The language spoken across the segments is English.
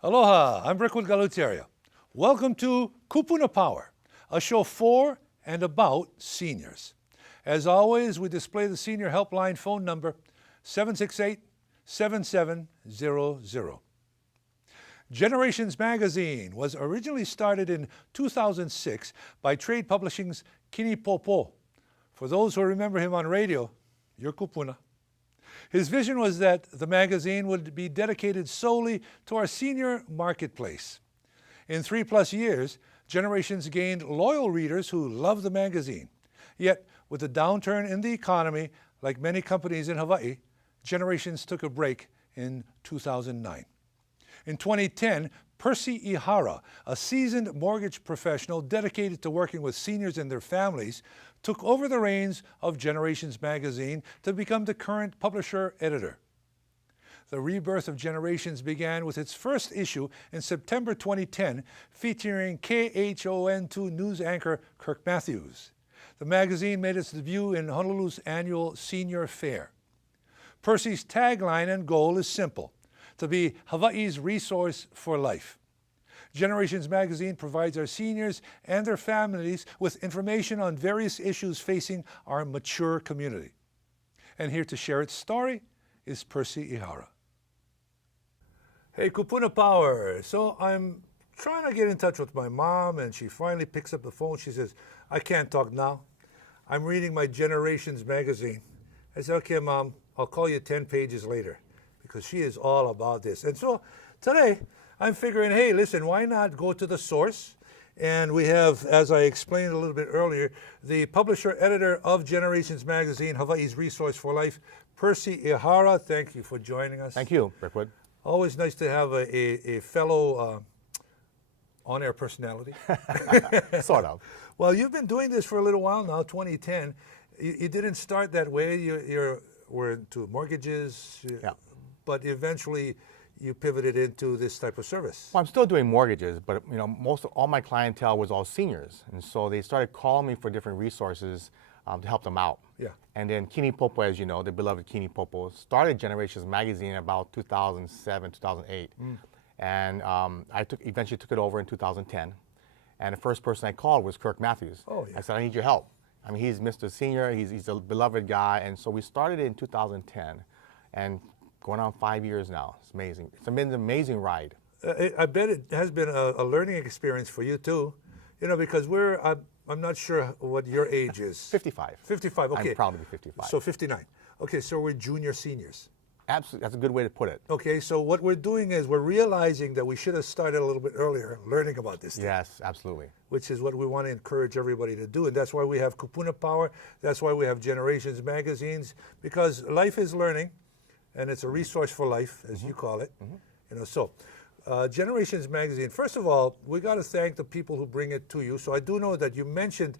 Aloha, I'm Rickwood Galutieri. Welcome to Kupuna Power, a show for and about seniors. As always, we display the senior helpline phone number 768-7700. Generations Magazine was originally started in 2006 by Trade Publishing's Kini Popo. For those who remember him on radio, you're Kupuna. His vision was that the magazine would be dedicated solely to our senior marketplace. In 3+ years, Generations gained loyal readers who love the magazine. Yet, with the downturn in the economy, like many companies in Hawaii, Generations took a break in 2009. In 2010, Percy Ihara, a seasoned mortgage professional dedicated to working with seniors and their families, took over the reins of Generations magazine to become the current publisher-editor. The rebirth of Generations began with its first issue in September 2010, featuring KHON2 news anchor Kirk Matthews. The magazine made its debut in Honolulu's annual Senior Fair. Percy's tagline and goal is simple: to be Hawaii's resource for life. Generations magazine provides our seniors and their families with information on various issues facing our mature community. And here to share its story is Percy Ihara. Hey, Kupuna Power. So I'm trying to get in touch with my mom, and she finally picks up the phone. She says, I can't talk now. I'm reading my Generations magazine. I said, okay, Mom, I'll call you 10 pages later, because she is all about this. And so today, I'm figuring, hey, listen, why not go to the source? And we have, as I explained a little bit earlier, the publisher-editor of Generations magazine, Hawaii's Resource for Life, Percy Ihara. Thank you for joining us. Thank you, Rickwood. Always nice to have a fellow on-air personality. Sort of. Well, you've been doing this for a little while now, 2010. You didn't start that way. You were into mortgages, Yeah. But eventually you pivoted into this type of service. Well, I'm still doing mortgages, but all my clientele was all seniors, and so they started calling me for different resources to help them out. Yeah. And then Kini Popo, as you know, the beloved Kini Popo, started Generations magazine about 2007, 2008, and I eventually took it over in 2010. And the first person I called was Kirk Matthews. Oh, yeah. I said, I need your help. I mean, he's Mr. Senior, he's a beloved guy, and so we started in 2010, and going on 5 years now. It's amazing. It's been an amazing ride. I bet it has been a learning experience for you too, because I'm not sure what your age is. 55. 55, okay. I'm proud to be 55. So 59. Okay, so we're junior seniors. Absolutely, that's a good way to put it. Okay, so what we're doing is we're realizing that we should have started a little bit earlier learning about this thing. Yes, absolutely. Which is what we want to encourage everybody to do. And that's why we have Kupuna Power. That's why we have Generations magazines, because life is learning, and it's a resource for life, as you call it. So Generations magazine, first of all, we got to thank the people who bring it to you. So I do know that you mentioned,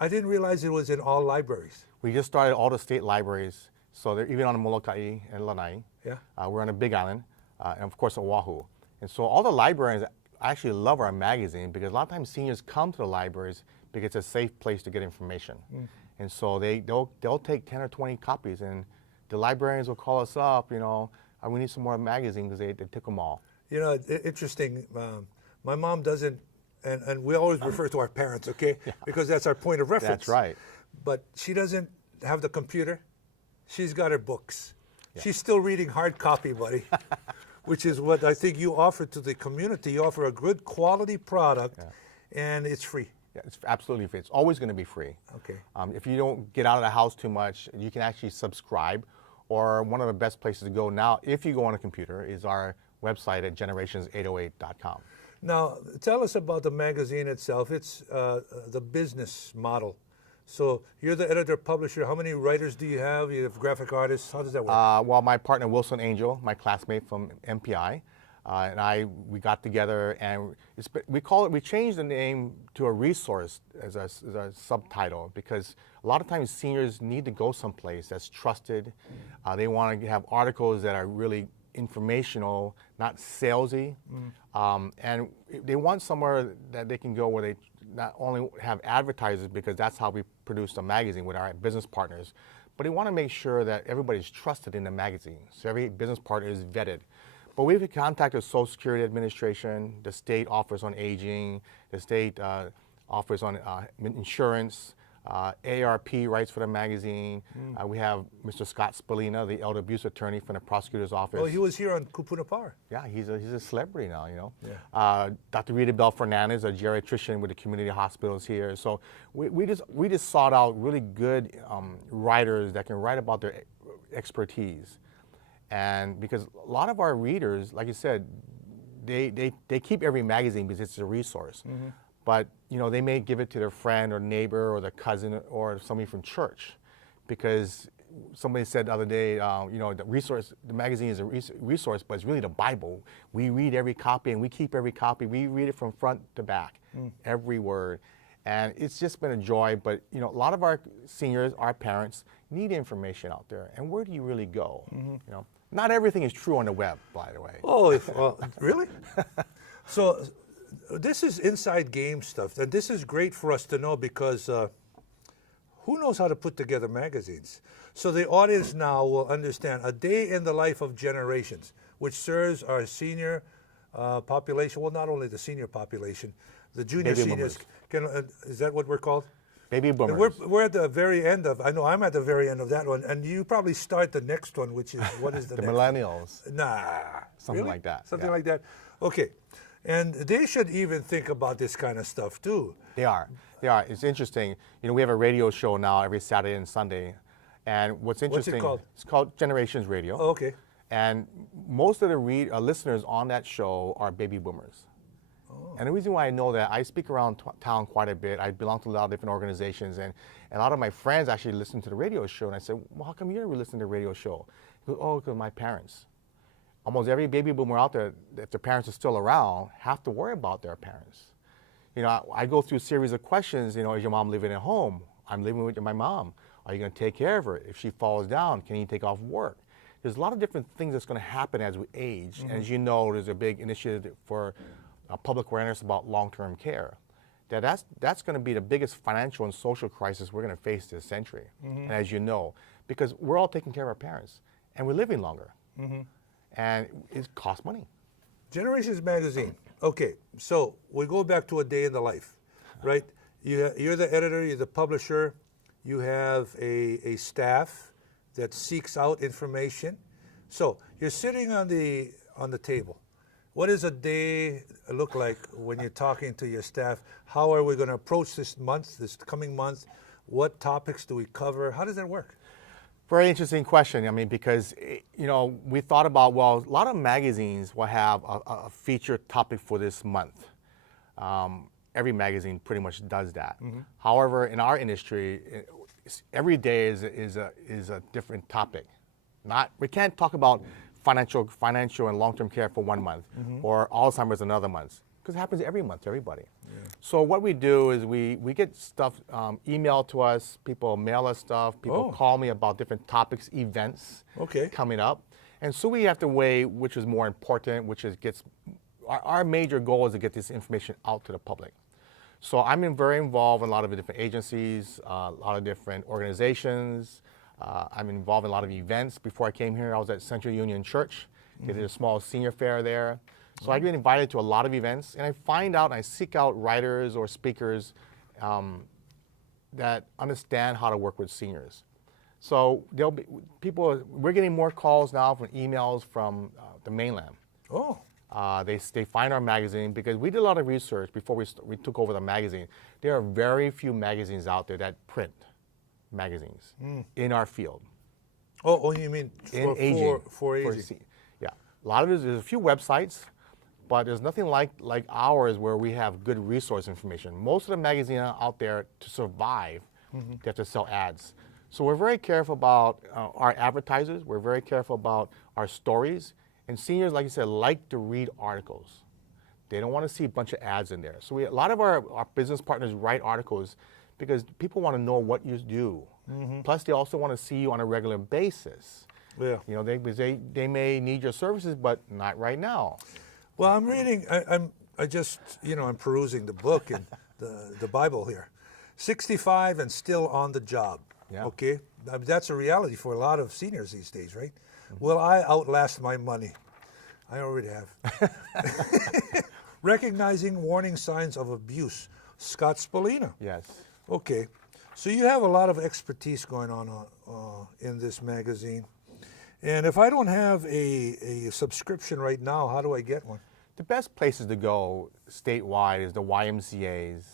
I didn't realize it was in all libraries. We just started all the state libraries, so they're even on Molokai and Lanai. Yeah. We're on a Big Island, and of course Oahu. And so all the librarians actually love our magazine, because a lot of times seniors come to the libraries because it's a safe place to get information. And so they'll take 10 or 20 copies, and the librarians will call us up, we need some more magazines, because they took them all. Interesting. My mom doesn't, and we always refer to our parents, okay? Yeah. Because that's our point of reference. That's right. But she doesn't have the computer. She's got her books. Yeah. She's still reading hard copy, buddy, which is what I think you offer to the community. You offer a good quality product, and it's free. Yeah, it's absolutely free. It's always going to be free. Okay. If you don't get out of the house too much, you can actually subscribe. Or one of the best places to go now, if you go on a computer, is our website at generations808.com. Now, tell us about the magazine itself. It's the business model. So you're the editor-publisher. How many writers do you have? You have graphic artists. How does that work? Well, my partner, Wilson Angel, my classmate from MPI, and we got together, and we changed the name to a resource as a subtitle, because a lot of times seniors need to go someplace that's trusted. They want to have articles that are really informational, not salesy, and they want somewhere that they can go where they not only have advertisers, because that's how we produce a magazine with our business partners, but they want to make sure that everybody's trusted in the magazine. So every business partner is vetted. But we've contacted Social Security Administration, the state Office on Aging, the state Office on Insurance, AARP writes for the magazine. We have Mr. Scott Spallina, the elder abuse attorney from the prosecutor's office. Oh, he was here on Kupuna Power. Yeah, he's a celebrity now, you know. Yeah. Dr. Rita Bell Fernandez, a geriatrician with the community hospitals here. So we just sought out really good writers that can write about their expertise. And because a lot of our readers, like you said, they keep every magazine because it's a resource. But you know, they may give it to their friend or neighbor or their cousin or somebody from church, because somebody said the other day, you know, the magazine is a resource, but it's really the Bible. We read every copy and we keep every copy. We read it from front to back, every word. And it's just been a joy. But you know, a lot of our seniors, our parents, need information out there. And where do you really go? You know, not everything is true on the web, by the way. Oh, well, really? So this is inside game stuff, and this is great for us to know, because who knows how to put together magazines? So the audience now will understand a day in the life of generations, which serves our senior population. Well, not only the senior population, the junior Baby seniors. Is that what we're called? Baby boomers. We're at the very end of. I know I'm at the very end of that one, and you probably start the next one, which is what is the the next? millennials. Nah, Something really? like that. Something Yeah. like that. Okay, and they should even think about this kind of stuff too. They are. It's interesting. You know, we have a radio show now every Saturday and Sunday. And what's interesting, called? It's called Generations Radio. Oh, okay. And most of the listeners on that show are baby boomers. And the reason why I know that, I speak around town quite a bit. I belong to a lot of different organizations, and a lot of my friends actually listen to the radio show. And I said, well, how come you never listen to the radio show? He goes, oh, because my parents. Almost every baby boomer out there, if their parents are still around, have to worry about their parents. You know, I go through a series of questions. You know, is your mom living at home? I'm living with my mom. Are you going to take care of her? If she falls down, can you take off work? There's a lot of different things that's going to happen as we age. And as you know, there's a big initiative for public awareness about long-term care. That's going to be the biggest financial and social crisis we're going to face this century. And as you know, because we're all taking care of our parents, and we're living longer. And it costs money. Generations Magazine. Okay, so we go back to a day in the life, right? You're the editor, you're the publisher, you have a staff that seeks out information. So you're sitting on the table. What does a day look like when you're talking to your staff? How are we going to approach this coming month? What topics do we cover? How does that work? Very interesting question. I mean, because, you know, we thought about, well, a lot of magazines will have a featured topic for this month. Every magazine pretty much does that. However, in our industry, every day is a different topic. We can't talk about financial and long-term care for 1 month, or Alzheimer's another month, because it happens every month to everybody. So what we do is we get stuff emailed to us, people mail us stuff, people call me about different topics, events coming up. And so we have to weigh which is more important, our major goal is to get this information out to the public. So I'm very involved in a lot of the different agencies, a lot of different organizations. I'm involved in a lot of events. Before I came here, I was at Central Union Church. They did a small senior fair there. So I get invited to a lot of events, and I find out and I seek out writers or speakers that understand how to work with seniors. So we're getting more calls now from emails from the mainland. Oh. They find our magazine, because we did a lot of research before we took over the magazine. There are very few magazines out there that print magazines in our field. Oh, you mean for aging? Yeah, a lot of there's a few websites, but there's nothing like ours where we have good resource information. Most of the magazines out there, to survive, they have to sell ads. So we're very careful about our advertisers. We're very careful about our stories. And seniors, like you said, like to read articles. They don't want to see a bunch of ads in there. So a lot of our business partners write articles because people want to know what you do. Plus, they also want to see you on a regular basis. Yeah. You know, they may need your services, but not right now. Well, I'm reading. I'm perusing the book and the Bible here. 65 and still on the job. Yeah. Okay, that's a reality for a lot of seniors these days, right? Will I outlast my money? I already have. Recognizing warning signs of abuse. Scott Spolina. Yes. Okay. So you have a lot of expertise going on in this magazine. And if I don't have a subscription right now, how do I get one? The best places to go statewide is the YMCA's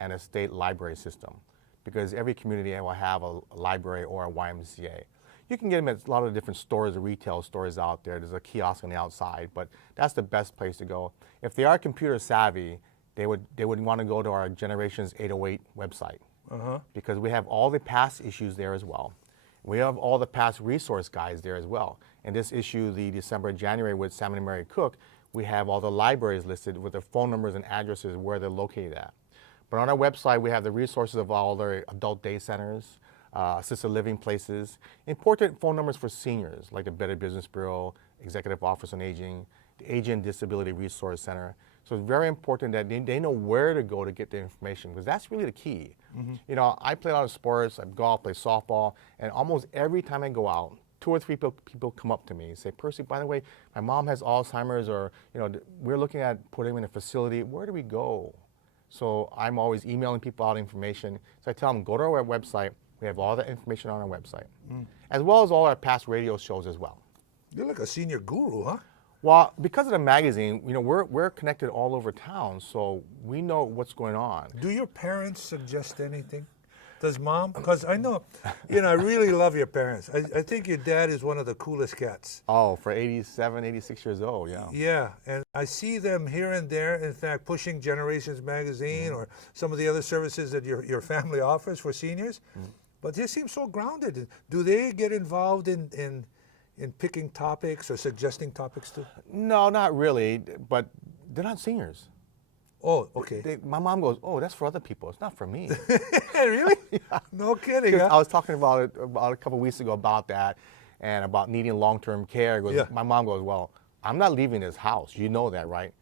and a state library system, because every community will have a library or a YMCA. You can get them at a lot of different stores or retail stores out there. There's a kiosk on the outside, but that's the best place to go. If they are computer savvy, they would want to go to our Generations 808 website, because we have all the past issues there as well. We have all the past resource guides there as well. In this issue, the December, January with Sam and Mary Cook, we have all the libraries listed with their phone numbers and addresses where they're located at. But on our website, we have the resources of all their adult day centers, assisted living places, important phone numbers for seniors, like the Better Business Bureau, Executive Office on Aging, the Aging Disability Resource Center. So it's very important that they know where to go to get the information, because that's really the key. You know, I play a lot of sports, I golf, play softball, and almost every time I go out, 2 or 3 people come up to me and say, Percy, by the way, my mom has Alzheimer's, or, you know, we're looking at putting them in a facility. Where do we go? So I'm always emailing people out information. So I tell them, go to our website. We have all that information on our website, as well as all our past radio shows as well. You're like a senior guru, huh? Well, because of the magazine, you know, we're connected all over town, so we know what's going on. Do your parents suggest anything? Does mom? Because I know, you know, I really love your parents. I think your dad is one of the coolest cats. Oh, for 87, 86 years old, yeah. Yeah, and I see them here and there, in fact, pushing Generations magazine or some of the other services that your family offers for seniors. But they seem so grounded. Do they get involved in picking topics or suggesting topics too? No, not really, but they're not seniors. Oh, okay. My mom goes, oh, that's for other people. It's not for me. Really? Yeah. No kidding, I huh? was talking about it about a couple of weeks ago about that, and about needing long-term care. My mom goes, well, I'm not leaving this house. You know that, right?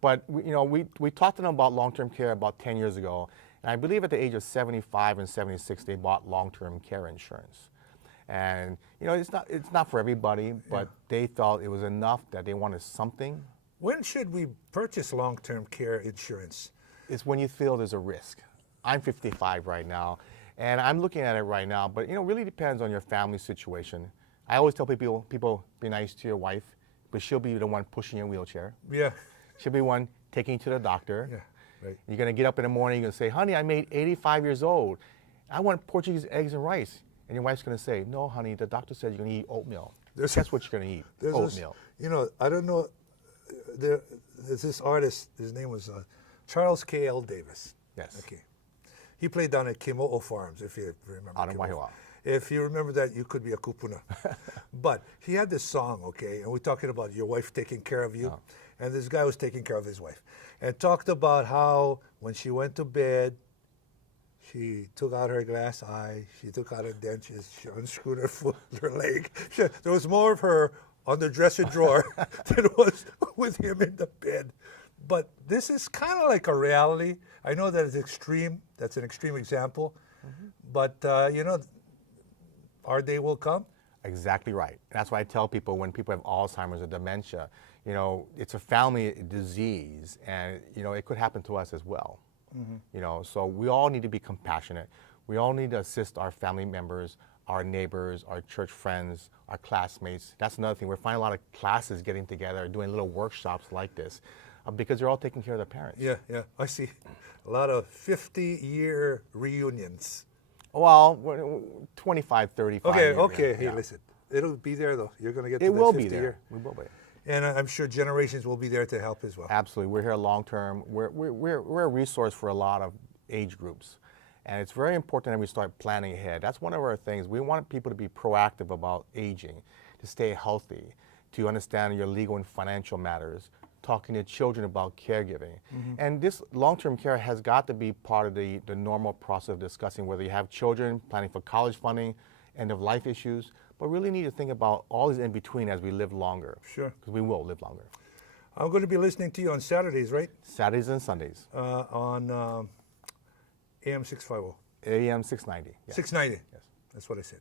But we talked to them about long-term care about 10 years ago, and I believe at the age of 75 and 76, they bought long-term care insurance. And it's not for everybody, but they thought it was enough that they wanted something. When should we purchase long-term care insurance? It's when you feel there's a risk. I'm 55 right now, and I'm looking at it right now, but it really depends on your family situation. I always tell people be nice to your wife, but she'll be the one pushing your wheelchair. Yeah. She'll be the one taking you to the doctor. Yeah, right. You're gonna get up in the morning, you're gonna say, honey, I made 85 years old. I want Portuguese eggs and rice. And your wife's gonna say, no, honey, the doctor said you're gonna eat oatmeal. That's what you're gonna eat, oatmeal. I don't know, there's this artist, his name was Charles K.L. Davis. Yes. Okay. He played down at Kimo'o Farms, if you remember. Out in Waihoa. If you remember that, you could be a kupuna. But he had this song, okay, and we're talking about your wife taking care of you. And this guy was taking care of his wife. And talked about how when she went to bed, she took out her glass eye, she took out her dentures, she unscrewed her foot, her leg. There was more of her on the dresser drawer than was with him in the bed. But this is kind of like a reality. I know that it's extreme. That's an extreme example. But, our day will come. Exactly right. That's why I tell people when people have Alzheimer's or dementia, it's a family disease, and, it could happen to us as well. So we all need to be compassionate. We all need to assist our family members, our neighbors, our church friends, our classmates. That's another thing. We're finding a lot of classes getting together, doing little workshops like this, because they're all taking care of their parents. Yeah. I see a lot of 50-year reunions. Well, 25, 35 years. Okay. Hey, listen. It'll be there, though. You're going to get to it that will 50 be there. year. We will be. And I'm sure Generations will be there to help as well. Absolutely. We're here long term. We're a resource for a lot of age groups. And it's very important that we start planning ahead. That's one of our things. We want people to be proactive about aging, to stay healthy, to understand your legal and financial matters, talking to children about caregiving. And this long-term care has got to be part of the normal process of discussing whether you have children, planning for college funding, end-of-life issues, but really need to think about all these in between as we live longer. Sure. Because we will live longer. I'm going to be listening to you on Saturdays, right? Saturdays and Sundays. On AM 650. AM 690. Yes. 690. Yes. That's what I said.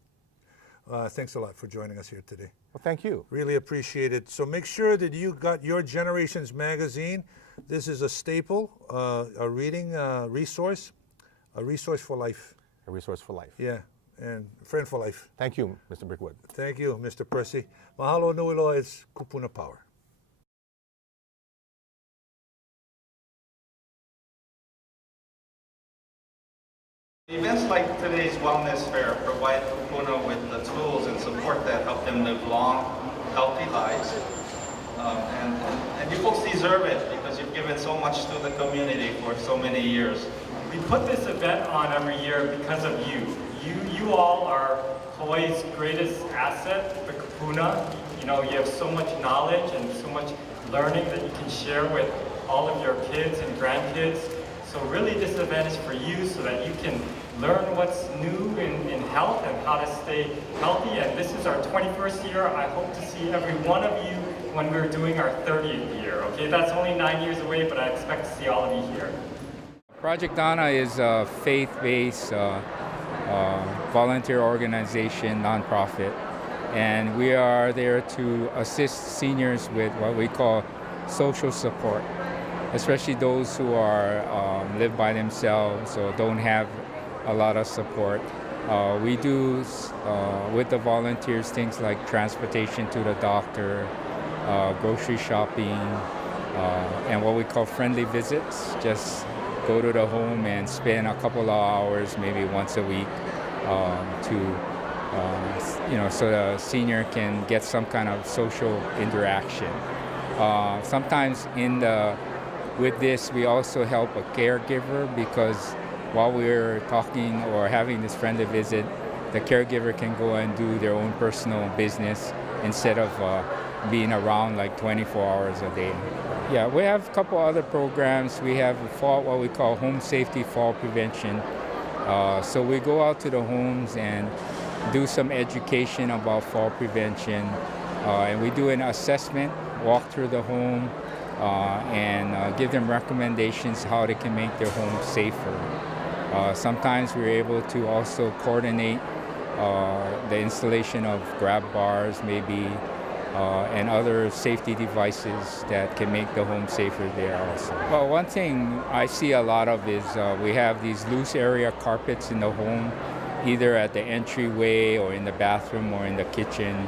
thanks a lot for joining us here today. Well, thank you. Really appreciate it. So make sure that you got your Generations magazine. This is a staple, a reading resource, a resource for life. A resource for life. Yeah, and a friend for life. Thank you, Mr. Brickwood. Thank you, Mr. Percy. Mahalo nui loa, it's Kupuna Power. Events like today's Wellness Fair provide Kupuna with the tools and support that help them live long, healthy lives. And you folks deserve it because you've given so much to the community for so many years. We put this event on every year because of you. You all are Hawaii's greatest asset for Kupuna. You know, you have so much knowledge and so much learning that you can share with all of your kids and grandkids. So really this event is for you so that you can learn what's new in health and how to stay healthy. And this is our 21st year. I hope to see every one of you when we're doing our 30th year. Okay, that's only 9 years away, but I expect to see all of you here. Project Dana is a faith-based volunteer organization, nonprofit, and we are there to assist seniors with what we call social support, especially those who are live by themselves or don't have a lot of support. We do with the volunteers things like transportation to the doctor, grocery shopping, and what we call friendly visits. Just go to the home and spend a couple of hours, maybe once a week, so the senior can get some kind of social interaction. Sometimes with this, we also help a caregiver because while we're talking or having this friendly visit, the caregiver can go and do their own personal business instead of being around like 24 hours a day. Yeah, we have a couple other programs. We have what we call home safety fall prevention. So we go out to the homes and do some education about fall prevention. And we do an assessment, walk through the home, and give them recommendations how they can make their home safer. Sometimes we're able to also coordinate the installation of grab bars, maybe, and other safety devices that can make the home safer there also. Well, one thing I see a lot of is we have these loose area carpets in the home, either at the entryway or in the bathroom or in the kitchen.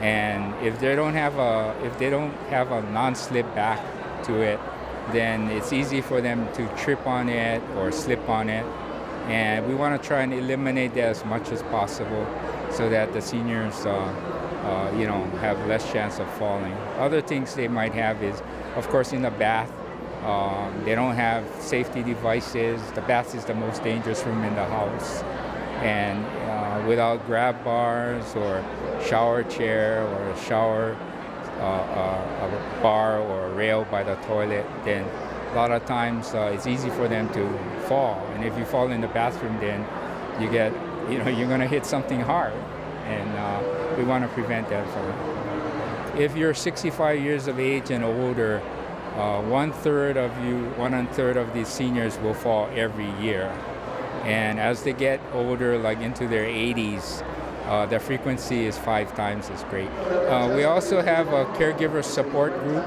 And if they don't have a non-slip back to it, then it's easy for them to trip on it or slip on it. And we want to try and eliminate that as much as possible so that the seniors have less chance of falling. Other things they might have is, of course, in the bath, they don't have safety devices. The bath is the most dangerous room in the house. And without grab bars or shower chair or a shower a bar or a rail by the toilet, then a lot of times it's easy for them to fall. And if you fall in the bathroom, then you're going to hit something hard. And we want to prevent that from them. If you're 65 years of age and older, one third of these seniors will fall every year. And as they get older, like into their 80s, the frequency is 5 times as great. We also have a caregiver support group,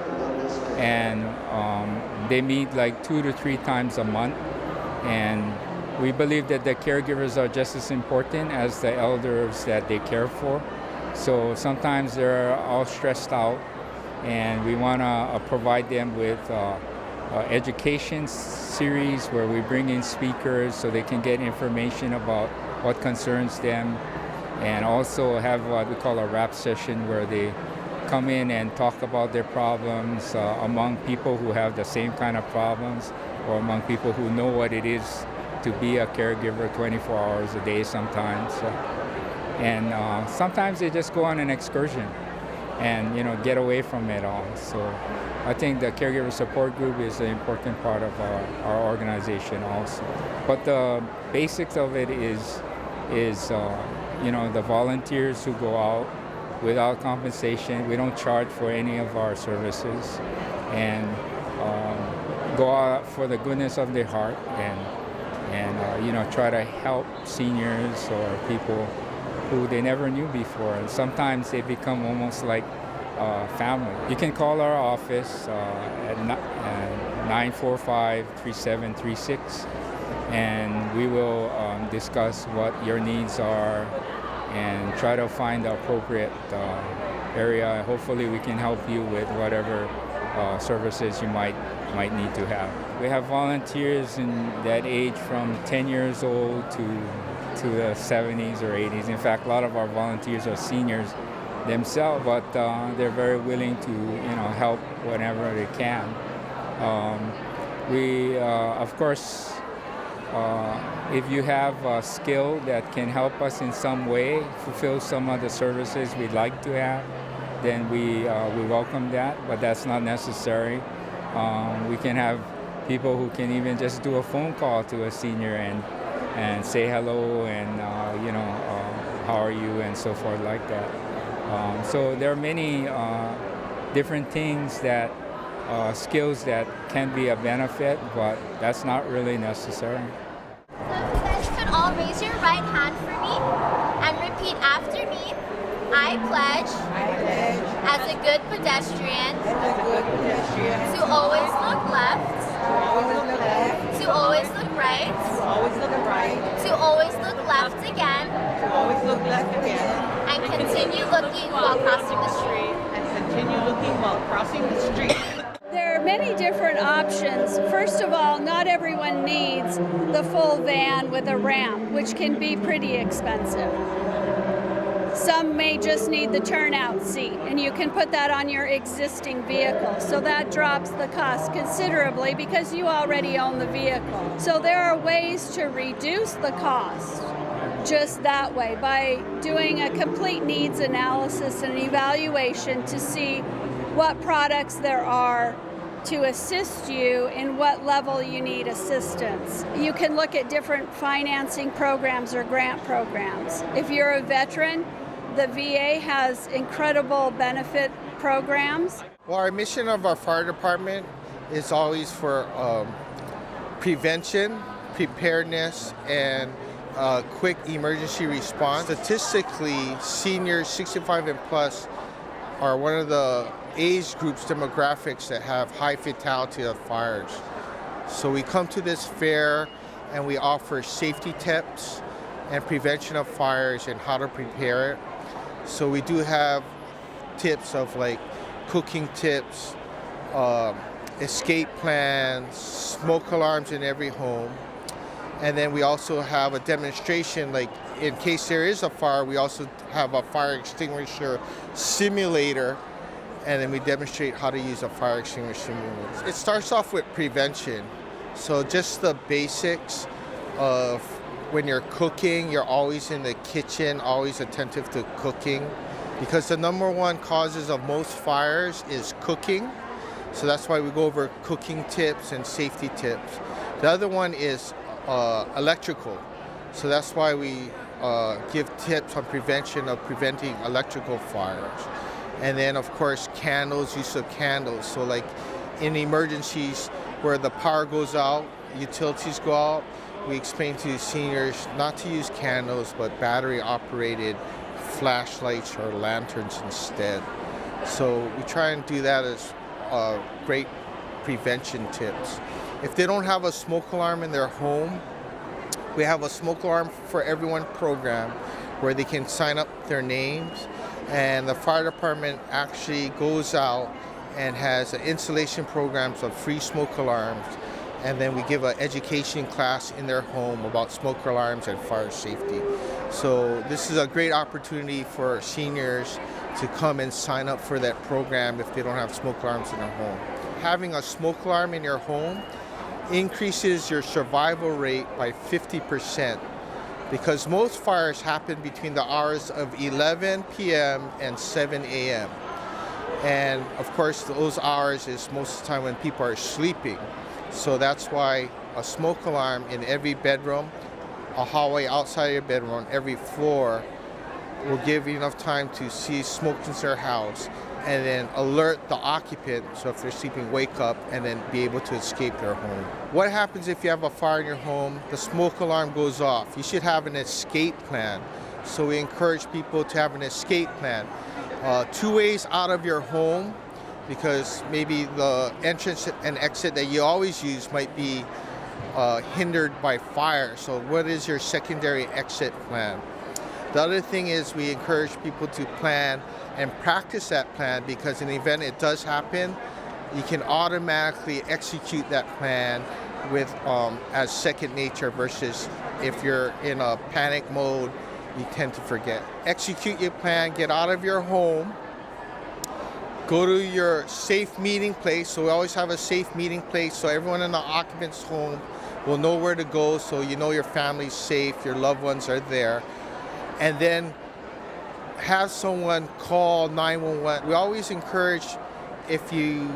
and they meet like 2 to 3 times a month. And we believe that the caregivers are just as important as the elders that they care for. So sometimes they're all stressed out, and we want to provide them with education series where we bring in speakers so they can get information about what concerns them, and also have what we call a rap session where they come in and talk about their problems among people who have the same kind of problems, or among people who know what it is to be a caregiver 24 hours a day sometimes. And sometimes they just go on an excursion and get away from it all. So I think the caregiver support group is an important part of our organization also. But the basics of it is the volunteers who go out without compensation. We don't charge for any of our services, and go out for the goodness of their heart and try to help seniors or people who they never knew before. And sometimes they become almost like family. You can call our office at 945-3736, and we will discuss what your needs are and try to find the appropriate area. Hopefully we can help you with whatever services you might need to have. We have volunteers in that age from 10 years old to the 70s or 80s. In fact, a lot of our volunteers are seniors themselves, but they're very willing to help whenever they can. We, of course, if you have a skill that can help us in some way, fulfill some of the services we'd like to have, then we welcome that, but that's not necessary. We can have people who can even just do a phone call to a senior and say hello and how are you and so forth like that. So there are many different things that skills that can be a benefit, but that's not really necessary. So if you guys could all raise your right hand for me and repeat after me. I pledge as a good pedestrian to always look left, to always look right, to always look left again, and continue looking while crossing the street. There are many different options. First of all, not everyone needs the full van with a ramp, which can be pretty expensive. Some may just need the turnout seat, and you can put that on your existing vehicle. So that drops the cost considerably because you already own the vehicle. So there are ways to reduce the cost just that way by doing a complete needs analysis and evaluation to see what products there are to assist you in what level you need assistance. You can look at different financing programs or grant programs. If you're a veteran, the VA has incredible benefit programs. Well, our mission of our fire department is always for prevention, preparedness, and quick emergency response. Statistically, seniors 65 and plus are one of the age groups, demographics that have high fatality of fires. So we come to this fair and we offer safety tips and prevention of fires and how to prepare it. So we do have tips of like cooking tips, escape plans, smoke alarms in every home. And then we also have a demonstration, like in case there is a fire, we also have a fire extinguisher simulator, and then we demonstrate how to use a fire extinguisher simulator. It starts off with prevention. So just the basics of when you're cooking, you're always in the kitchen, always attentive to cooking, because the number one causes of most fires is cooking. So that's why we go over cooking tips and safety tips. The other one is electrical. So that's why we give tips on preventing electrical fires. And then of course candles, use of candles. So like in emergencies where the power goes out, utilities go out, we explain to seniors not to use candles, but battery-operated flashlights or lanterns instead. So we try and do that as great prevention tips. If they don't have a smoke alarm in their home, we have a smoke alarm for everyone program where they can sign up their names, and the fire department actually goes out and has installation programs of free smoke alarms. And then we give an education class in their home about smoke alarms and fire safety. So this is a great opportunity for seniors to come and sign up for that program if they don't have smoke alarms in their home. Having a smoke alarm in your home increases your survival rate by 50% because most fires happen between the hours of 11 p.m. and 7 a.m. And of course, those hours is most of the time when people are sleeping. So that's why a smoke alarm in every bedroom, a hallway outside your bedroom, on every floor will give you enough time to see smoke in their house and then alert the occupant, so if they're sleeping, wake up and then be able to escape their home. What happens if you have a fire in your home? The smoke alarm goes off. You should have an escape plan. So we encourage people to have an escape plan. 2 ways out of your home, because maybe the entrance and exit that you always use might be hindered by fire. So what is your secondary exit plan? The other thing is we encourage people to plan and practice that plan, because in the event it does happen, you can automatically execute that plan with as second nature, versus if you're in a panic mode, you tend to forget. Execute your plan, get out of your home, go to your safe meeting place. So we always have a safe meeting place, so everyone in the occupant's home will know where to go, so you know your family's safe, your loved ones are there. And then have someone call 911. We always encourage, if you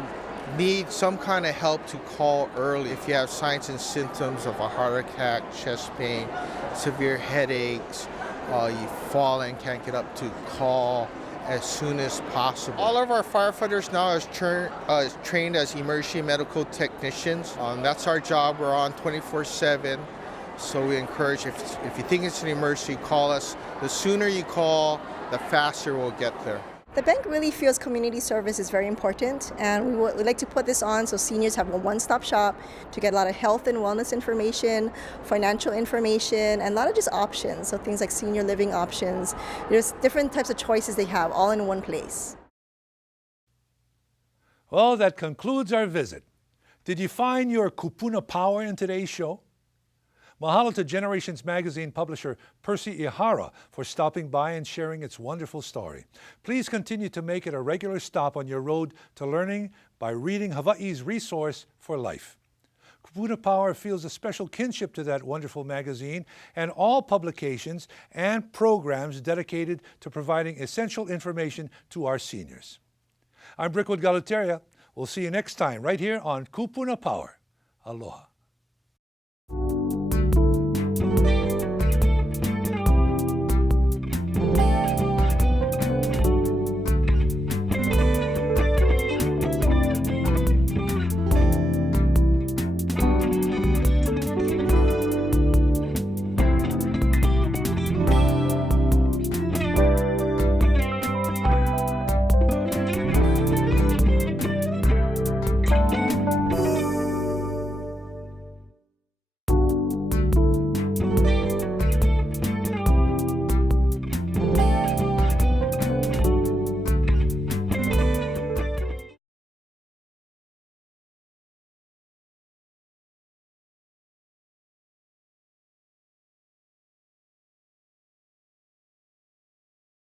need some kind of help, to call early. If you have signs and symptoms of a heart attack, chest pain, severe headaches, you fall and can't get up, to call as soon as possible. All of our firefighters now are trained as emergency medical technicians. That's our job. We're on 24/7. So we encourage, if you think it's an emergency, call us. The sooner you call, the faster we'll get there. The bank really feels community service is very important, and we like to put this on so seniors have a one-stop shop to get a lot of health and wellness information, financial information, and a lot of just options. So things like senior living options. There's different types of choices they have all in one place. Well, that concludes our visit. Did you find your Kupuna power in today's show? Mahalo to Generations Magazine publisher Percy Ihara for stopping by and sharing its wonderful story. Please continue to make it a regular stop on your road to learning by reading Hawaii's resource for life. Kupuna Power feels a special kinship to that wonderful magazine and all publications and programs dedicated to providing essential information to our seniors. I'm Brickwood Galateria. We'll see you next time right here on Kupuna Power. Aloha.